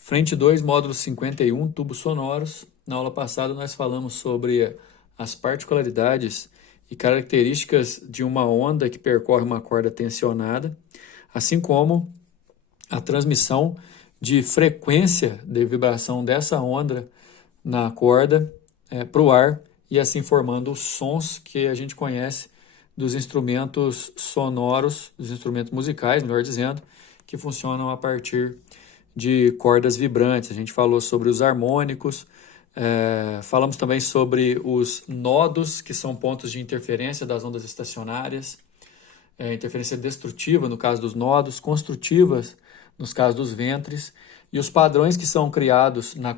Frente 2, módulo 51, tubos sonoros. Na aula passada nós falamos sobre as particularidades e características de uma onda que percorre uma corda tensionada, assim como a transmissão de frequência de vibração dessa onda na corda para o ar e assim formando os sons que a gente conhece dos instrumentos sonoros, dos instrumentos musicais, melhor dizendo, que funcionam a partir de cordas vibrantes. A gente falou sobre os harmônicos, falamos também sobre os nodos, que são pontos de interferência das ondas estacionárias, interferência destrutiva no caso dos nodos, construtivas nos casos dos ventres, e os padrões que são criados na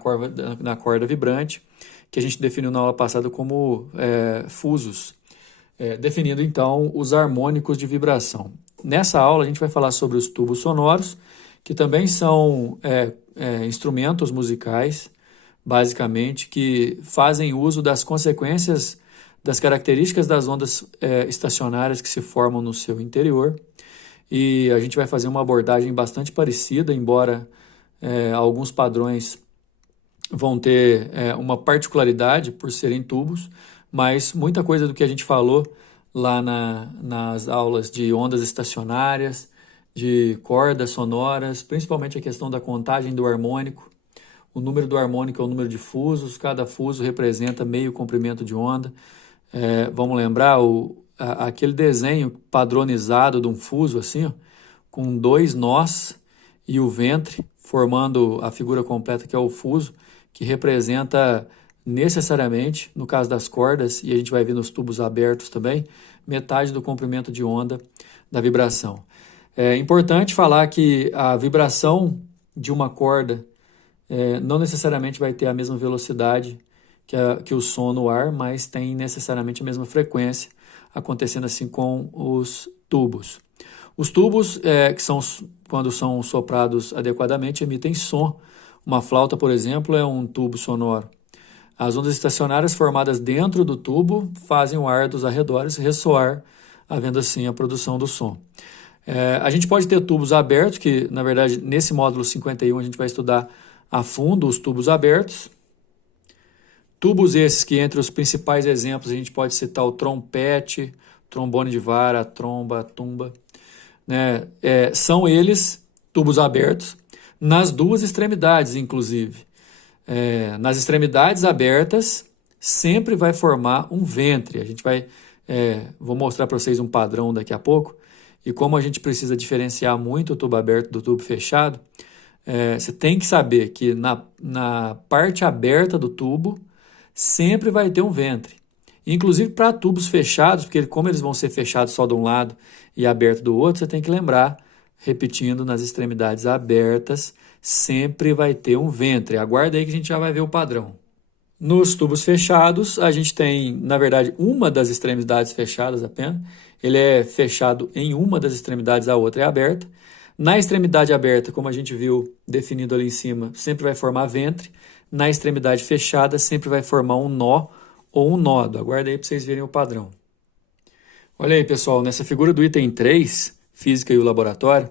corda vibrante, que a gente definiu na aula passada como fusos, definindo então os harmônicos de vibração. Nessa aula a gente vai falar sobre os tubos sonoros, que também são instrumentos musicais, basicamente, que fazem uso das consequências das características das ondas estacionárias que se formam no seu interior. E a gente vai fazer uma abordagem bastante parecida, embora alguns padrões vão ter uma particularidade por serem tubos, mas muita coisa do que a gente falou lá nas aulas de ondas estacionárias, de cordas sonoras, principalmente a questão da contagem do harmônico. O número do harmônico é o número de fusos, cada fuso representa meio comprimento de onda. Vamos lembrar aquele desenho padronizado de um fuso assim, ó, com 2 nós e o ventre, formando a figura completa que é o fuso, que representa necessariamente, no caso das cordas, e a gente vai ver nos tubos abertos também, metade do comprimento de onda da vibração. É importante falar que a vibração de uma corda não necessariamente vai ter a mesma velocidade que o som no ar, mas tem necessariamente a mesma frequência, acontecendo assim com os tubos. Os tubos, quando são soprados adequadamente, emitem som. Uma flauta, por exemplo, é um tubo sonoro. As ondas estacionárias formadas dentro do tubo fazem o ar dos arredores ressoar, havendo assim a produção do som. A gente pode ter tubos abertos, que na verdade nesse módulo 51 a gente vai estudar a fundo os tubos abertos. Tubos esses que entre os principais exemplos a gente pode citar o trompete, trombone de vara, tromba, tumba. São eles tubos abertos nas duas extremidades, inclusive. Nas extremidades abertas sempre vai formar um ventre. A gente vou mostrar para vocês um padrão daqui a pouco. E como a gente precisa diferenciar muito o tubo aberto do tubo fechado, você tem que saber que na parte aberta do tubo sempre vai ter um ventre. Inclusive para tubos fechados, porque como eles vão ser fechados só de um lado e aberto do outro, você tem que lembrar, repetindo, nas extremidades abertas, sempre vai ter um ventre. Aguarda aí que a gente já vai ver o padrão. Nos tubos fechados, a gente tem, na verdade, uma das extremidades fechadas apenas. Ele é fechado em uma das extremidades, a outra é aberta. Na extremidade aberta, como a gente viu definido ali em cima, sempre vai formar ventre. Na extremidade fechada, sempre vai formar um nó ou um nodo. Aguarda aí para vocês verem o padrão. Olha aí, pessoal, nessa figura do item 3, física e o laboratório,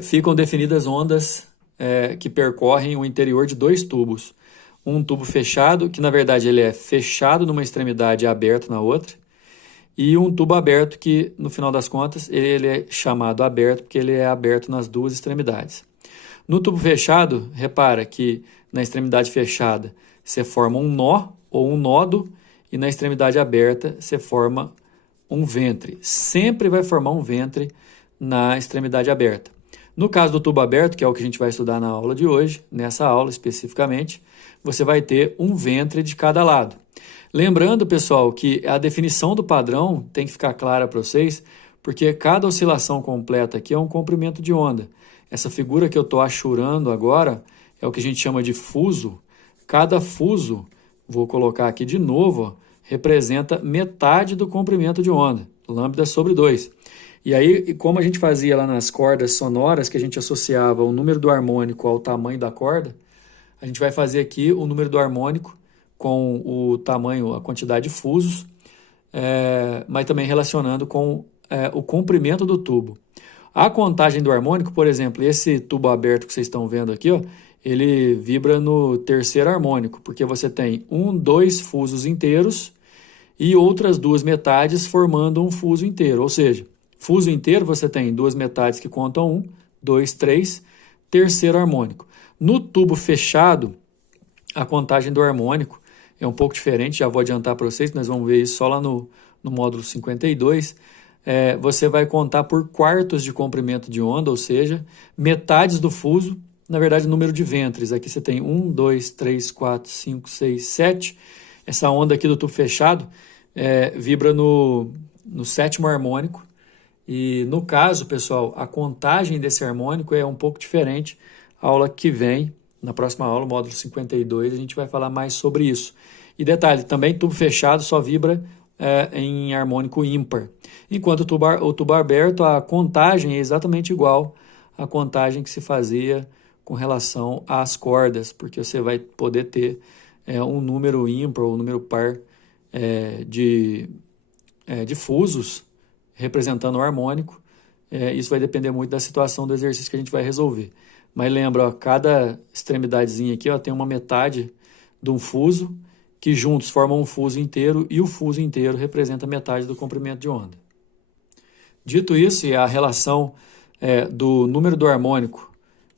ficam definidas ondas que percorrem o interior de 2 tubos. Um tubo fechado, que na verdade ele é fechado numa extremidade e aberto na outra, e um tubo aberto que, no final das contas, ele é chamado aberto porque ele é aberto nas duas extremidades. No tubo fechado, repara que na extremidade fechada você forma um nó ou um nodo, e na extremidade aberta você forma um ventre. Sempre vai formar um ventre na extremidade aberta. No caso do tubo aberto, que é o que a gente vai estudar na aula de hoje, nessa aula especificamente, você vai ter um ventre de cada lado. Lembrando, pessoal, que a definição do padrão tem que ficar clara para vocês, porque cada oscilação completa aqui é um comprimento de onda. Essa figura que eu estou achurando agora é o que a gente chama de fuso. Cada fuso, vou colocar aqui de novo, ó, representa metade do comprimento de onda, lambda sobre 2. E aí, como a gente fazia lá nas cordas sonoras, que a gente associava o número do harmônico ao tamanho da corda, a gente vai fazer aqui o número do harmônico com o tamanho, a quantidade de fusos, mas também relacionando com o comprimento do tubo. A contagem do harmônico, por exemplo, esse tubo aberto que vocês estão vendo aqui, ó, ele vibra no terceiro harmônico, porque você tem 1, 2 fusos inteiros e outras duas metades formando um fuso inteiro. Ou seja, fuso inteiro você tem duas metades que contam 1, 2, 3, terceiro harmônico. No tubo fechado, a contagem do harmônico é um pouco diferente, já vou adiantar para vocês, nós vamos ver isso só lá no módulo 52. Você vai contar por quartos de comprimento de onda, ou seja, metades do fuso, na verdade, número de ventres. Aqui você tem 1, 2, 3, 4, 5, 6, 7. Essa onda aqui do tubo fechado vibra no sétimo harmônico. E no caso, pessoal, a contagem desse harmônico é um pouco diferente. A aula que vem, na próxima aula, módulo 52, a gente vai falar mais sobre isso. E detalhe, também tubo fechado só vibra em harmônico ímpar. Enquanto o tubo aberto, a contagem é exatamente igual à contagem que se fazia com relação às cordas, porque você vai poder ter um número ímpar ou um número par de fusos representando o harmônico. Isso vai depender muito da situação do exercício que a gente vai resolver. Mas lembra, ó, cada extremidadezinha aqui, ó, tem uma metade de um fuso, que juntos formam um fuso inteiro, e o fuso inteiro representa metade do comprimento de onda. Dito isso, e a relação do número do harmônico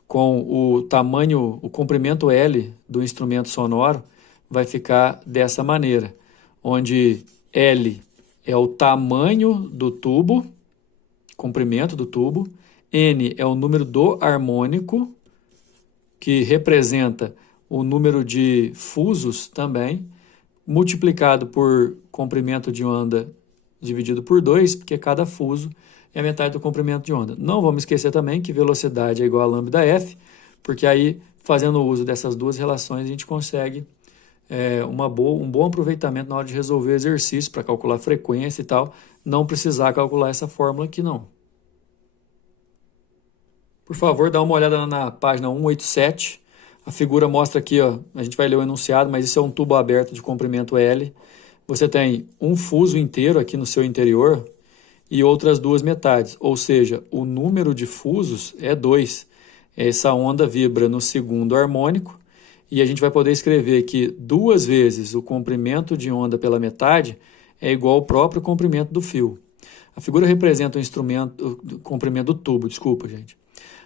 com o tamanho, o comprimento L do instrumento sonoro, vai ficar dessa maneira, onde L é o tamanho do tubo, comprimento do tubo, N é o número do harmônico, que representa o número de fusos também, multiplicado por comprimento de onda dividido por 2, porque cada fuso é a metade do comprimento de onda. Não vamos esquecer também que velocidade é igual a lambda F, porque aí, fazendo uso dessas duas relações, a gente consegue um bom aproveitamento na hora de resolver o exercício, para calcular frequência e tal, não precisar calcular essa fórmula aqui não. Por favor, dá uma olhada na página 187. A figura mostra aqui, ó, a gente vai ler o enunciado, mas isso é um tubo aberto de comprimento L. Você tem um fuso inteiro aqui no seu interior e outras duas metades, ou seja, o número de fusos é 2. Essa onda vibra no segundo harmônico e a gente vai poder escrever que 2 vezes o comprimento de onda pela metade é igual ao próprio comprimento do fio. A figura representa o comprimento do tubo, desculpa, gente.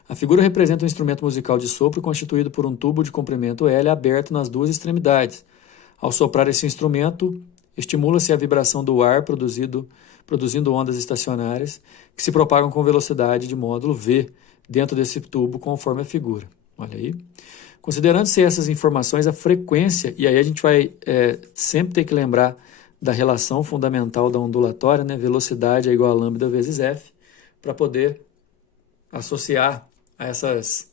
A figura representa um instrumento musical de sopro constituído por um tubo de comprimento L aberto nas duas extremidades. Ao soprar esse instrumento, estimula-se a vibração do ar produzindo ondas estacionárias que se propagam com velocidade de módulo V dentro desse tubo, conforme a figura. Olha aí. Considerando-se essas informações, a frequência, e aí a gente vai sempre ter que lembrar da relação fundamental da ondulatória, né? Velocidade é igual a lambda vezes F, para poder associar a essas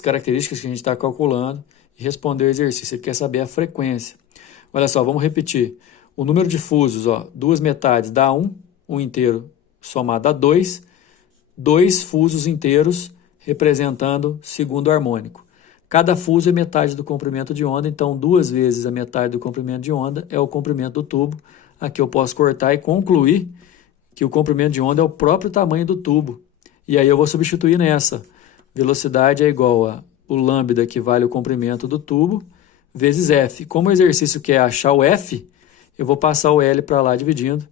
características que a gente está calculando e responder o exercício. Ele quer saber a frequência. Olha só, vamos repetir. O número de fusos, ó, 2 metades dá 1, 1 inteiro somado dá 2, 2 fusos inteiros representando segundo harmônico. Cada fuso é metade do comprimento de onda, então 2 vezes a metade do comprimento de onda é o comprimento do tubo. Aqui eu posso cortar e concluir que o comprimento de onda é o próprio tamanho do tubo. E aí eu vou substituir nessa. Velocidade é igual a o lambda, que vale o comprimento do tubo, vezes F. Como o exercício quer achar o F, eu vou passar o L para lá dividindo,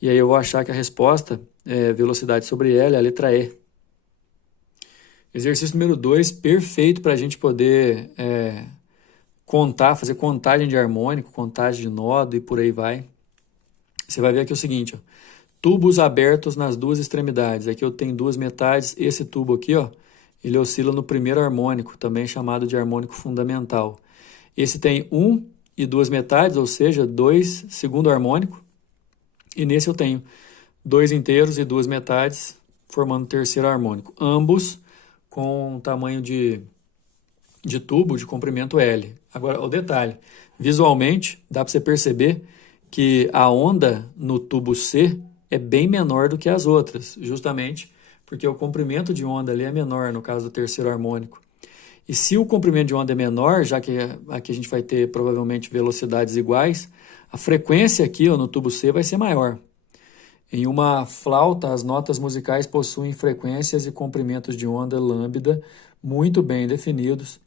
e aí eu vou achar que a resposta é velocidade sobre L, a letra E. Exercício número 2, perfeito para a gente poder fazer contagem de harmônico, contagem de nodo e por aí vai. Você vai ver aqui o seguinte, ó, tubos abertos nas duas extremidades. Aqui eu tenho duas metades. Esse tubo aqui, ó, ele oscila no primeiro harmônico, também chamado de harmônico fundamental. Esse tem 1 e 2 metades, ou seja, 2 segundo harmônico. E nesse eu tenho 2 inteiros e 2 metades, formando o terceiro harmônico. Ambos com tamanho de tubo de comprimento L. Agora, o detalhe, visualmente dá para você perceber que a onda no tubo C é bem menor do que as outras, justamente porque o comprimento de onda ali é menor, no caso do terceiro harmônico. E se o comprimento de onda é menor, já que aqui a gente vai ter provavelmente velocidades iguais, a frequência aqui ó, no tubo C vai ser maior. Em uma flauta, as notas musicais possuem frequências e comprimentos de onda lambda muito bem definidos.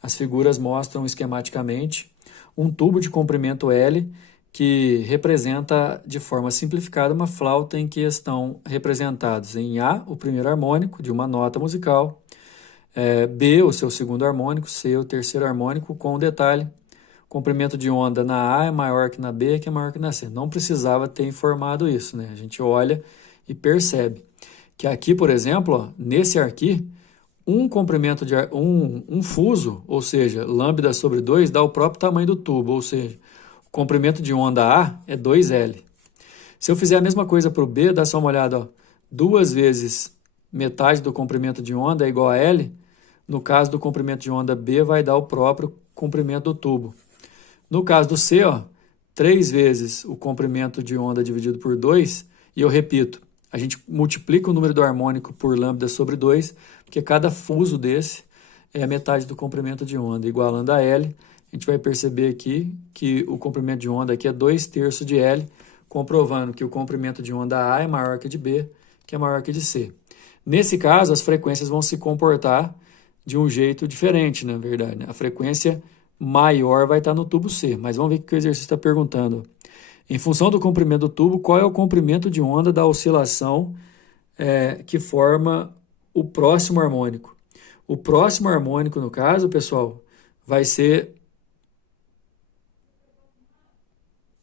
As figuras mostram esquematicamente um tubo de comprimento L que representa de forma simplificada uma flauta em que estão representados em A, o primeiro harmônico de uma nota musical, B, o seu segundo harmônico, C, o terceiro harmônico, com um detalhe: o comprimento de onda na A é maior que na B, que é maior que na C. Não precisava ter informado isso, né? A gente olha e percebe que aqui, por exemplo, ó, nesse aqui, um comprimento de um fuso, ou seja, lambda sobre 2, dá o próprio tamanho do tubo, ou seja, o comprimento de onda A é 2L. Se eu fizer a mesma coisa para o B, dá só uma olhada, ó, 2 vezes metade do comprimento de onda é igual a L. No caso do comprimento de onda B, vai dar o próprio comprimento do tubo. No caso do C, ó, 3 vezes o comprimento de onda dividido por 2, e eu repito, a gente multiplica o número do harmônico por lambda sobre 2, porque cada fuso desse é a metade do comprimento de onda, igualando a L. A gente vai perceber aqui que o comprimento de onda aqui é 2/3 de L, comprovando que o comprimento de onda A é maior que de B, que é maior que de C. Nesse caso, as frequências vão se comportar de um jeito diferente, na verdade, né? A frequência maior vai estar no tubo C, mas vamos ver o que o exercício está perguntando. Em função do comprimento do tubo, qual é o comprimento de onda da oscilação que forma o próximo harmônico? O próximo harmônico, no caso, pessoal, vai ser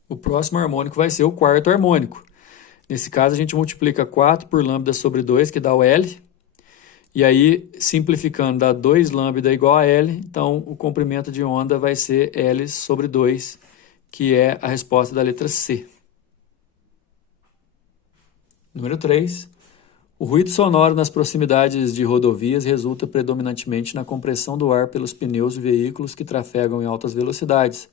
o quarto harmônico. Nesse caso, a gente multiplica 4 por lambda sobre 2, que dá o L. E aí, simplificando, dá 2 lambda igual a L. Então, o comprimento de onda vai ser L sobre 2, que é a resposta da letra C. Número 3. O ruído sonoro nas proximidades de rodovias resulta predominantemente na compressão do ar pelos pneus de veículos que trafegam em altas velocidades.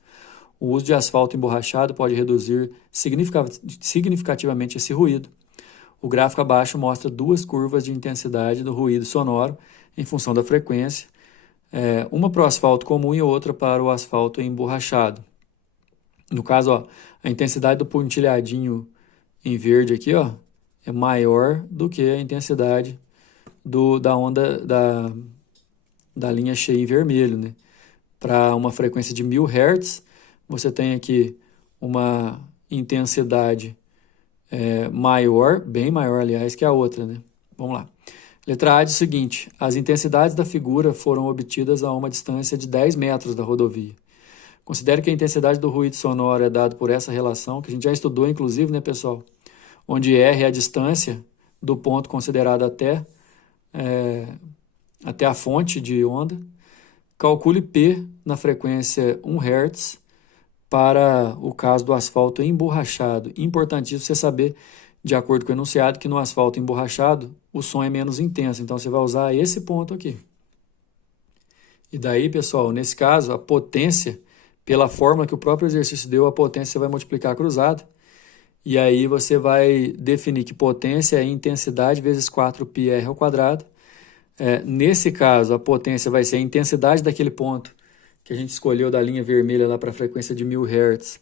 O uso de asfalto emborrachado pode reduzir significativamente esse ruído. O gráfico abaixo mostra 2 curvas de intensidade do ruído sonoro em função da frequência, uma para o asfalto comum e outra para o asfalto emborrachado. No caso, ó, a intensidade do pontilhadinho em verde aqui, ó, é maior do que a intensidade da onda da linha cheia em vermelho, né? Para uma frequência de 1000 Hz, você tem aqui uma intensidade maior, bem maior, aliás, que a outra, né? Vamos lá. Letra A diz o seguinte: as intensidades da figura foram obtidas a uma distância de 10 metros da rodovia. Considere que a intensidade do ruído sonoro é dado por essa relação, que a gente já estudou, inclusive, né, pessoal? Onde R é a distância do ponto considerado até a fonte de onda. Calcule P na frequência 1 Hz para o caso do asfalto emborrachado. Importantíssimo você saber, de acordo com o enunciado, que no asfalto emborrachado o som é menos intenso. Então, você vai usar esse ponto aqui. E daí, pessoal, nesse caso, a potência, pela fórmula que o próprio exercício deu, a potência você vai multiplicar cruzado. E aí você vai definir que potência é intensidade vezes 4πr ao quadrado. Nesse caso, a potência vai ser a intensidade daquele ponto que a gente escolheu da linha vermelha lá para a frequência de 1000 Hz,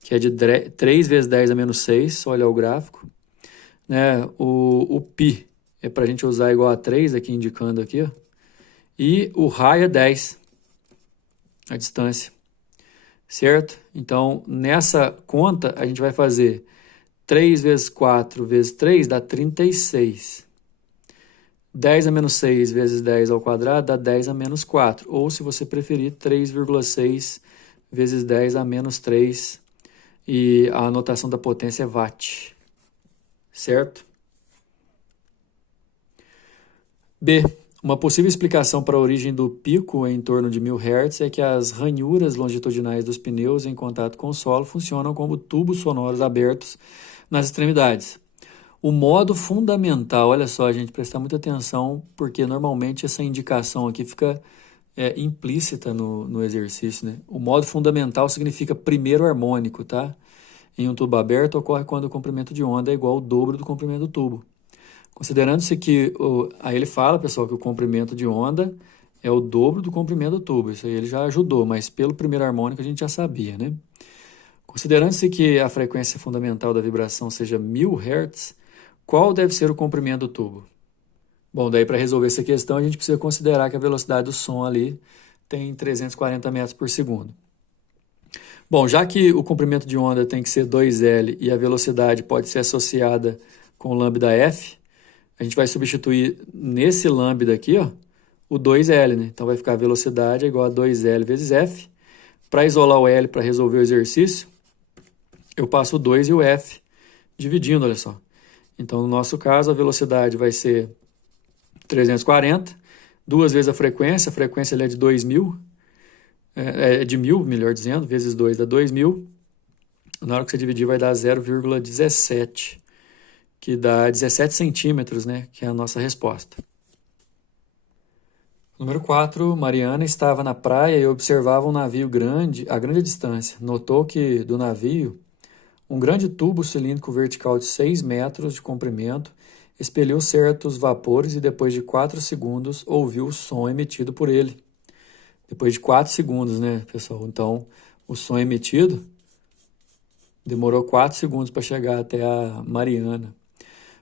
que é de 3 vezes 10 a menos 6, olha o gráfico. Né? O π é para a gente usar igual a 3, aqui indicando aqui, ó. E o raio é 10, a distância, certo? Então, nessa conta, a gente vai fazer 3 vezes 4 vezes 3 dá 36. 10 a menos 6 vezes 10 ao quadrado dá 10 a menos 4. Ou, se você preferir, 3,6 vezes 10 a menos 3. E a anotação da potência é watt. Certo? B. Uma possível explicação para a origem do pico em torno de 1000 Hz é que as ranhuras longitudinais dos pneus em contato com o solo funcionam como tubos sonoros abertos nas extremidades. O modo fundamental, olha só, gente, prestar muita atenção, porque normalmente essa indicação aqui fica implícita no exercício, né? O modo fundamental significa primeiro harmônico, tá? Em um tubo aberto ocorre quando o comprimento de onda é igual ao dobro do comprimento do tubo. Considerando-se que, aí ele fala, pessoal, que o comprimento de onda é o dobro do comprimento do tubo. Isso aí ele já ajudou, mas pelo primeiro harmônico a gente já sabia, né? Considerando-se que a frequência fundamental da vibração seja 1000 Hz, qual deve ser o comprimento do tubo? Bom, daí para resolver essa questão a gente precisa considerar que a velocidade do som ali tem 340 metros por segundo. Bom, já que o comprimento de onda tem que ser 2L e a velocidade pode ser associada com lambda f, a gente vai substituir nesse lambda aqui, ó, o 2L, né? Então vai ficar a velocidade igual a 2L vezes f. Para isolar o L para resolver o exercício, eu passo o 2 e o f dividindo, olha só. Então, no nosso caso, a velocidade vai ser 340, duas vezes a frequência ali é de 2000, de 1000, melhor dizendo, vezes 2 dá 2000. Na hora que você dividir vai dar 0,17, que dá 17 centímetros, né, que é a nossa resposta. Número 4, Mariana estava na praia e observava um navio grande a grande distância. Notou que do navio um grande tubo cilíndrico vertical de 6 metros de comprimento expeliu certos vapores e depois de 4 segundos ouviu o som emitido por ele. Depois de 4 segundos, né, pessoal? Então, o som emitido demorou 4 segundos para chegar até a Mariana.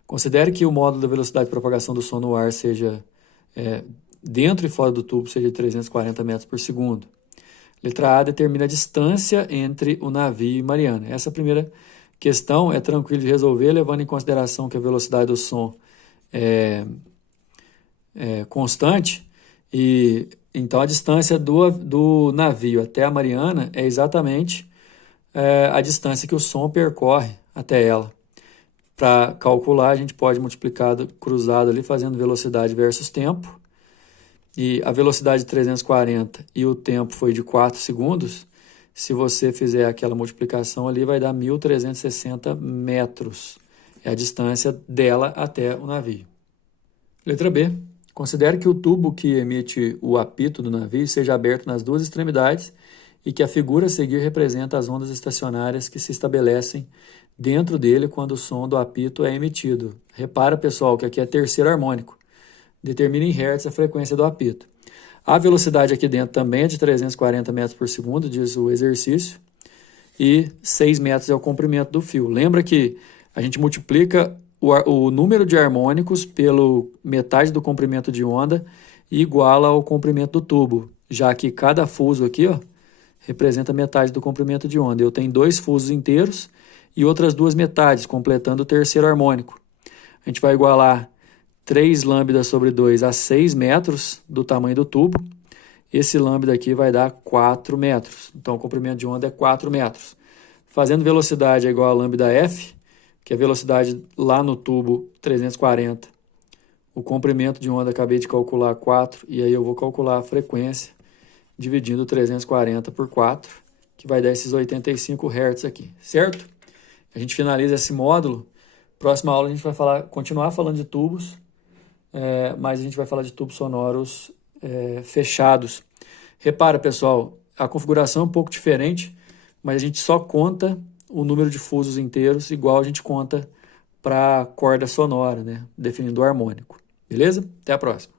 Considere que o módulo da velocidade de propagação do som no ar seja dentro e fora do tubo seja de 340 metros por segundo. Letra A determina a distância entre o navio e Mariana. Essa primeira questão é tranquila de resolver, levando em consideração que a velocidade do som é constante, e então a distância do navio até a Mariana é exatamente a distância que o som percorre até ela. Para calcular, a gente pode multiplicar cruzado ali, fazendo velocidade versus tempo. E a velocidade de 340 e o tempo foi de 4 segundos. Se você fizer aquela multiplicação ali, vai dar 1.360 metros. É a distância dela até o navio. Letra B. Considere que o tubo que emite o apito do navio seja aberto nas duas extremidades e que a figura a seguir representa as ondas estacionárias que se estabelecem dentro dele quando o som do apito é emitido. Repara, pessoal, que aqui é terceiro harmônico. Determina em Hz a frequência do apito. A velocidade aqui dentro também é de 340 metros por segundo, diz o exercício, e 6 metros é o comprimento do fio. Lembra que a gente multiplica o número de harmônicos pelo metade do comprimento de onda e iguala ao comprimento do tubo, já que cada fuso aqui, ó, representa metade do comprimento de onda. Eu tenho 2 fusos inteiros e outras 2 metades, completando o terceiro harmônico. A gente vai igualar 3 lambda sobre 2 a 6 metros do tamanho do tubo. Esse lambda aqui vai dar 4 metros. Então, o comprimento de onda é 4 metros. Fazendo velocidade é igual a lambda f, que é a velocidade lá no tubo 340. O comprimento de onda acabei de calcular 4, e aí eu vou calcular a frequência dividindo 340 por 4, que vai dar esses 85 Hz aqui, certo? A gente finaliza esse módulo. Próxima aula a gente vai continuar falando de tubos, mas a gente vai falar de tubos sonoros fechados. Repara, pessoal, a configuração é um pouco diferente, mas a gente só conta o número de fusos inteiros igual a gente conta para corda sonora, né? Definindo o harmônico. Beleza? Até a próxima.